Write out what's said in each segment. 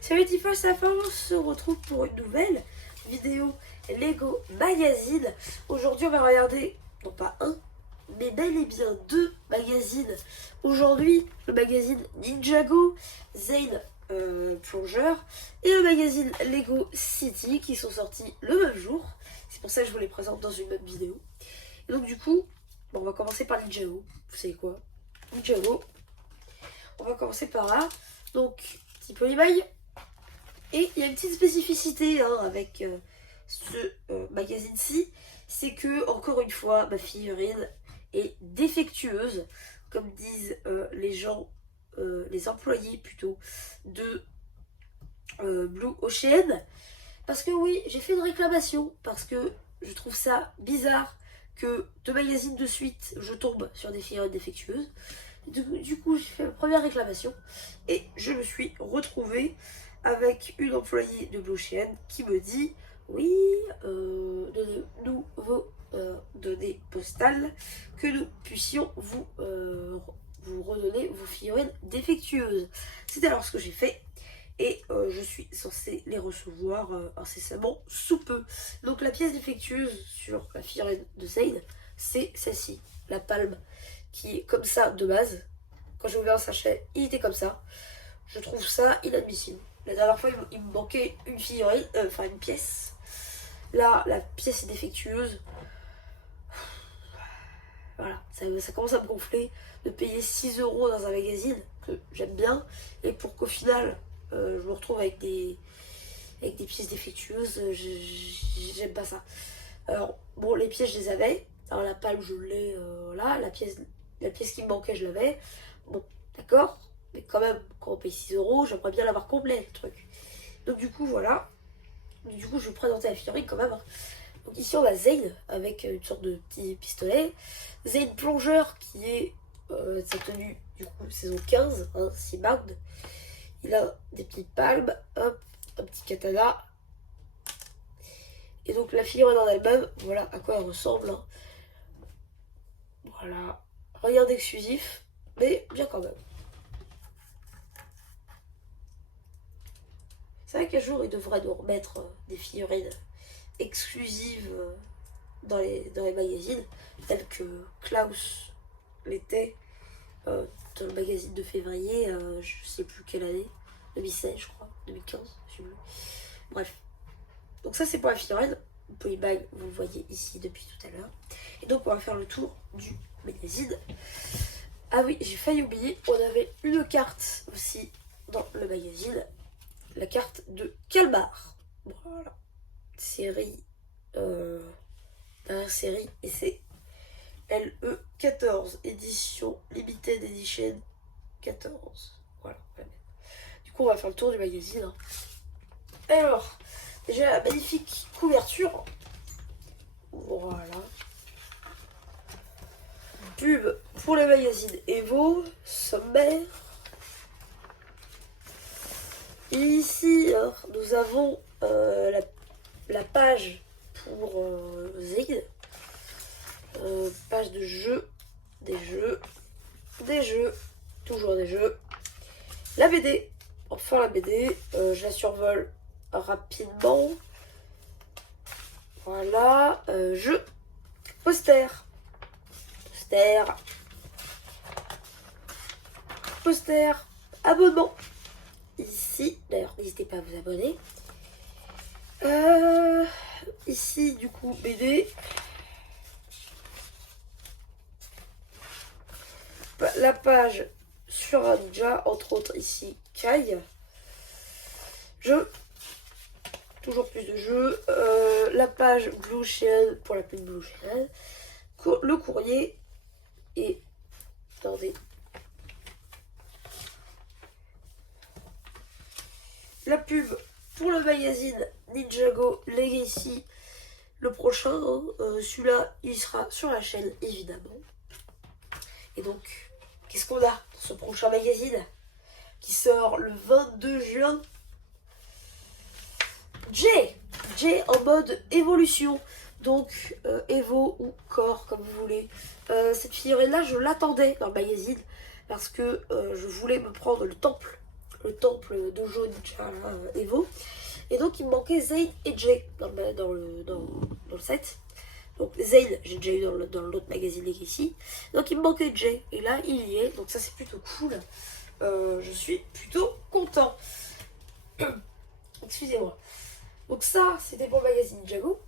Salut Tifa, ça fait on se retrouve pour une nouvelle vidéo Lego Magazine. Aujourd'hui on va regarder, non pas un, mais bel et bien deux magazines. Aujourd'hui le magazine Ninjago, Zane Plongeur et le magazine Lego City qui sont sortis le même jour. C'est pour ça que je vous les présente dans une même vidéo. Et donc du coup, bon, on va commencer par Ninjago. Vous savez quoi? Ninjago. On va commencer par là. Donc, petit polybail. Et il y a une petite spécificité avec ce magazine-ci, c'est que, encore une fois, ma figurine est défectueuse, comme disent les gens, les employés plutôt, de Blue Ocean. Parce que oui, j'ai fait une réclamation, parce que je trouve ça bizarre que deux magazines de suite, je tombe sur des figurines défectueuses. Du coup, j'ai fait ma première réclamation et je me suis retrouvée avec une employée de Blue Ocean qui me dit oui, donnez-nous vos données postales que nous puissions vous redonner vos figurines défectueuses. C'est alors ce que j'ai fait et je suis censée les recevoir incessamment sous peu. Donc la pièce défectueuse sur la figurine de Zane, c'est celle-ci, la palme, qui est comme ça de base. Quand j'ai ouvert un sachet, il était comme ça. Je trouve ça inadmissible. La dernière fois, il me manquait une figurine, enfin une pièce. Là, la pièce est défectueuse. Voilà, ça commence à me gonfler de payer 6 € dans un magazine que j'aime bien et pour qu'au final, je me retrouve avec des pièces défectueuses. J'aime pas ça. Alors, bon, les pièces, je les avais. Alors, la palme, je l'ai là. La pièce qui me manquait, je l'avais. Bon, d'accord. Mais quand même, quand on paye 6 €, j'aimerais bien l'avoir complet, le truc. Donc, du coup, voilà. Du coup, je vais vous présenter la figurine quand même. Donc, ici, on a Zane avec une sorte de petit pistolet. Zane Plongeur qui est sa tenue, du coup, saison 15, Seabound. Il a des petites palmes, hop, un petit katana. Et donc, la figurine en elle-même, voilà à quoi elle ressemble. Voilà. Rien d'exclusif, mais bien quand même. C'est vrai qu'un jour, ils devraient nous remettre des figurines exclusives dans les magazines, telles que Klaus l'était dans le magazine de février, je sais plus quelle année, 2016 je crois, 2015, je sais plus. Bref. Donc ça c'est pour la figurine. Le polybag, vous le voyez ici depuis tout à l'heure. Et donc on va faire le tour du magazine. Ah oui, j'ai failli oublier, on avait une carte aussi dans le magazine. La carte de Calmar. Voilà. Série. Série. Et c'est LE14. Édition Limited Edition 14. Voilà. Du coup, on va faire le tour du magazine. Alors, déjà la magnifique couverture. Voilà. Pub pour les magazines Evo. Sommaire. Et ici, nous avons la page pour Zane. Page de jeux, des jeux, toujours des jeux. La BD, enfin la BD, je la survole rapidement. Voilà, jeu, poster, abonnement. Ici, d'ailleurs, n'hésitez pas à vous abonner. Ici, du coup, BD. La page sur un ninja, entre autres ici, Kai. Jeux. Toujours plus de jeux. La page Blue Ocean pour la pub Blue Ocean. Le courrier. Et, attendez. La pub pour le magazine Ninjago Legacy. Le prochain, celui-là, il sera sur la chaîne, évidemment. Et donc, qu'est-ce qu'on a dans ce prochain magazine qui sort le 22 juin? Jay en mode évolution. Donc, Evo ou Core, comme vous voulez. Cette figurine-là, je l'attendais dans le magazine parce que je voulais me prendre le temple le temple de Joe Ninja Evo. Et donc il me manquait Zayn et Jay dans le set. Donc Zayn, j'ai déjà eu dans l'autre magazine Legacy. Donc il me manquait Jay. Et là il y est. Donc ça c'est plutôt cool. Je suis plutôt content. Excusez-moi. Donc ça c'était pour le magazine Jago.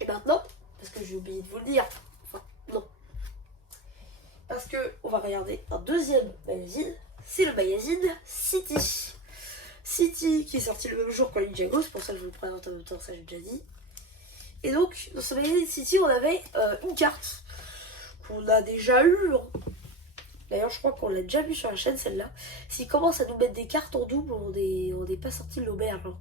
Et maintenant, parce que j'ai oublié de vous le dire. Enfin non. Parce que on va regarder un deuxième magazine. C'est le magazine City. City qui est sorti le même jour que Ninjago, c'est pour ça que je vous le présente en même temps, ça j'ai déjà dit. Et donc, dans ce magazine City, on avait une carte qu'on a déjà eue. Hein. D'ailleurs, je crois qu'on l'a déjà vu sur la chaîne, celle-là. S'ils commencent à nous mettre des cartes en double, on n'est pas sorti de l'auberge. Hein.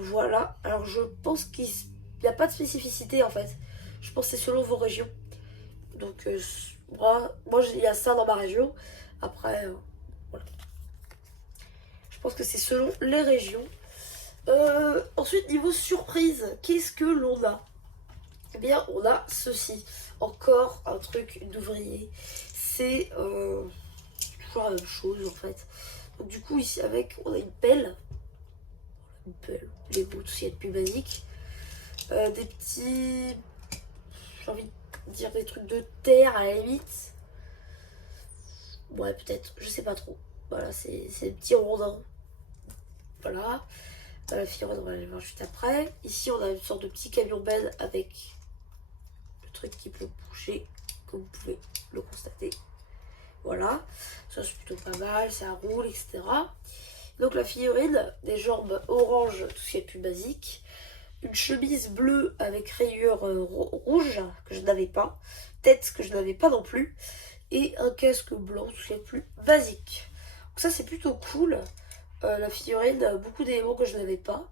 Voilà. Alors, je pense qu'il n'y a pas de spécificité, en fait. Je pense que c'est selon vos régions. Donc, moi il y a ça dans ma région. Après, voilà. Je pense que c'est selon les régions. Ensuite, niveau surprise, qu'est-ce que l'on a? Eh bien, on a ceci. Encore un truc d'ouvrier. C'est toujours la même chose, en fait. Donc, du coup, ici, on a une pelle. Une pelle, les bouts, tout ce qu'il y a de plus basique. Des petits... J'ai envie de dire des trucs de terre, à la limite. Ouais, peut-être. Je sais pas trop. Voilà, c'est des petits rondins. Voilà. La figurine, on va aller voir juste après. Ici, on a une sorte de petit camion benne avec le truc qui peut bouger, comme vous pouvez le constater. Voilà. Ça, c'est plutôt pas mal. Ça roule, etc. Donc, la figurine, des jambes orange, tout ce qui est plus basique. Une chemise bleue avec rayures rouge, que je n'avais pas. Tête, que je n'avais pas non plus. Et un casque blanc, tout ce qui est plus basique. Donc, ça, c'est plutôt cool. La figurine a beaucoup d'éléments que je n'avais pas.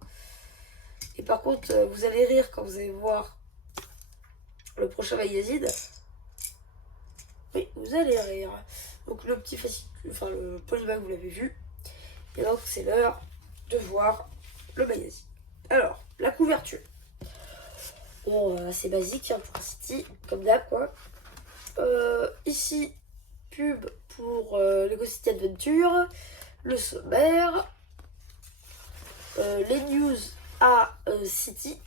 Et par contre, vous allez rire quand vous allez voir le prochain magazine. Oui, vous allez rire. Donc le petit fascicule, enfin le polybag, vous l'avez vu. Et donc c'est l'heure de voir le magazine. Alors, la couverture. Bon, c'est basique hein, pour City, comme d'hab quoi. Ici, pub pour Lego City Adventure. Le sommaire, les news à City,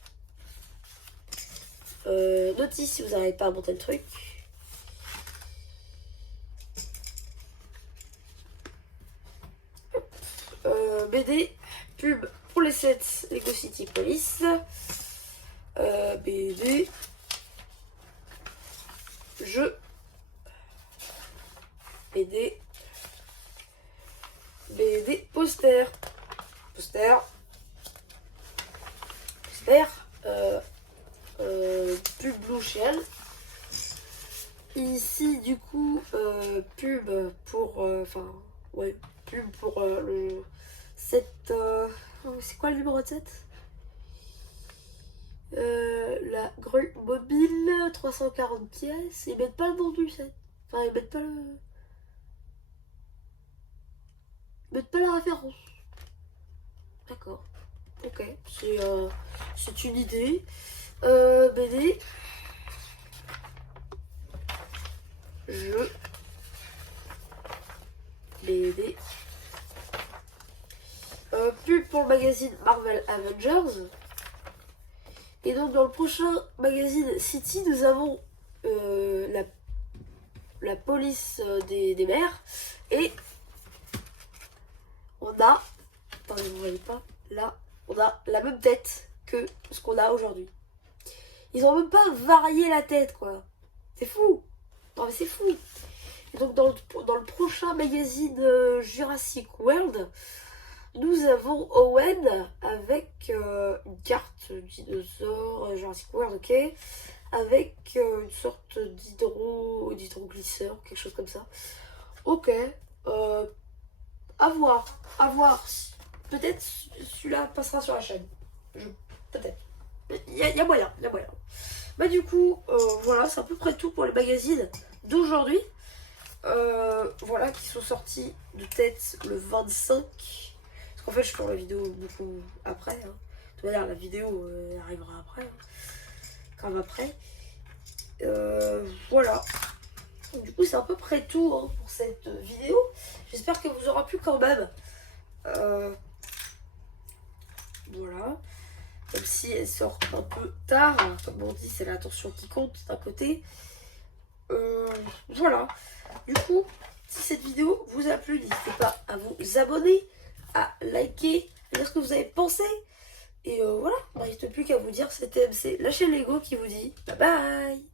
notice si vous n'arrivez pas à monter le truc, BD, pub pour les sets Lego City Police, BD, jeu, BD, poster, pub Blue Shell. Ici du coup pub pour pub pour le 7 c'est quoi le numéro de 7 la grue mobile 340 pièces. Ils mettent pas le nom du set, enfin ils mettent pas la référence. D'accord. Ok. C'est une idée. BD. Jeu. BD. Pub pour le magazine Marvel Avengers. Et donc dans le prochain magazine City, nous avons la police des mers. Et on a, attendez, vous voyez pas, là, on a la même tête que ce qu'on a aujourd'hui. Ils ont même pas varié la tête, quoi. C'est fou. Non, mais c'est fou. Et donc, dans le prochain magazine Jurassic World, nous avons Owen avec une carte dinosaure Jurassic World, ok, avec une sorte d'hydroglisseur, quelque chose comme ça. Ok. À voir. Peut-être celui-là passera sur la chaîne. Peut-être. Il y a moyen. Bah du coup, voilà, c'est à peu près tout pour les magazines d'aujourd'hui. Voilà, qui sont sortis de tête le 25. Parce qu'en fait, je tourne la vidéo beaucoup après. Hein. De toute manière, la vidéo arrivera après. Hein. Quand même après. Voilà. Du coup, c'est à peu près tout hein, pour cette vidéo. J'espère que vous aura plu quand même. Voilà. Même si elle sort un peu tard. Comme on dit, c'est l'attention qui compte d'un côté. Voilà. Du coup, si cette vidéo vous a plu, n'hésitez pas à vous abonner, à liker, à dire ce que vous avez pensé. Et voilà, il ne reste plus qu'à vous dire, c'était MC, la chaîne Lego qui vous dit bye bye.